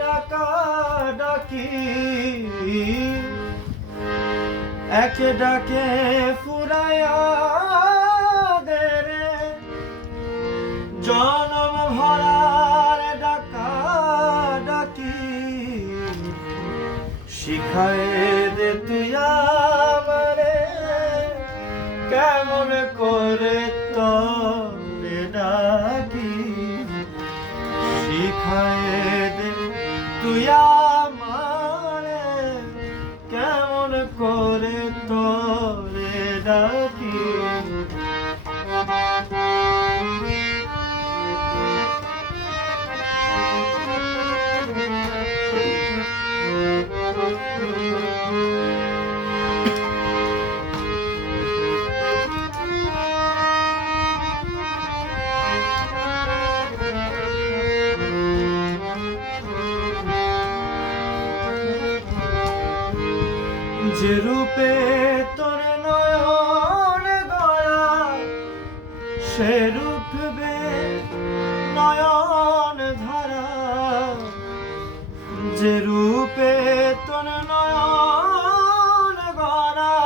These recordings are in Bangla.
ডাকা ডাকি এক ডাকে ফুরায়া দে রে জনম ভরার ডাকা ডাকি শিখায় দে তুই আমারে কেমন করে তোরে ডাকি শিখায় দে তুই আমারে কেমন করে তোরে ডাকি যে রূপে তোর নয়ন গড়া সে রূপে নয়ন ধারা যে রূপে তোর নয়ন গড়া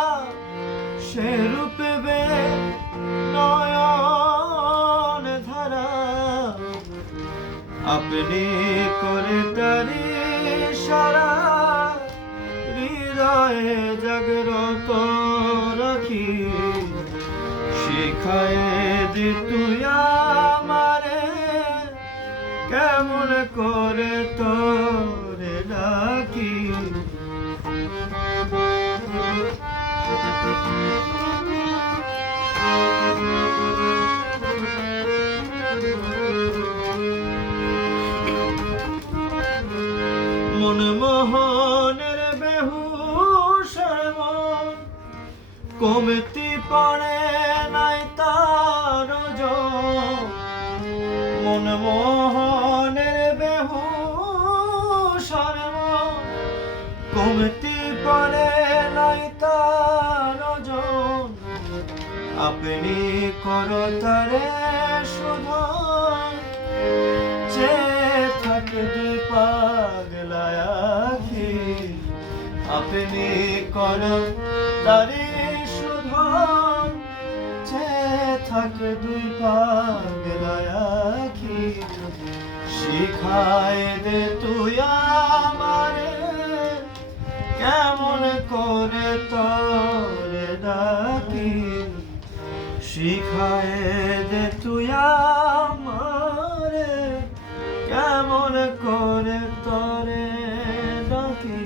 সে রূপে নয়ন ধারা আপনি করে তারি সারা হৃদয়ে জাগ্রত রাখি শিখায় দে তুই আমারে কেমন করে তোরে ডাকি মনমোহনের বেহুশর মন কমতি পড়ে নাই তার মনমোহনের বেহুশর মন কমতি পড়ে নাই তার আপনি করো তারে শুধু যে থাকে দুই পাগলা আখি আপনি করো তারে শুধু যে থাকে দুই পাগলা আখি শিখায় দে তুই আমারে কেমন করে তোরে ডাকি শিখায় দে তুই আমারে কেমন করে তোরে ডাকি।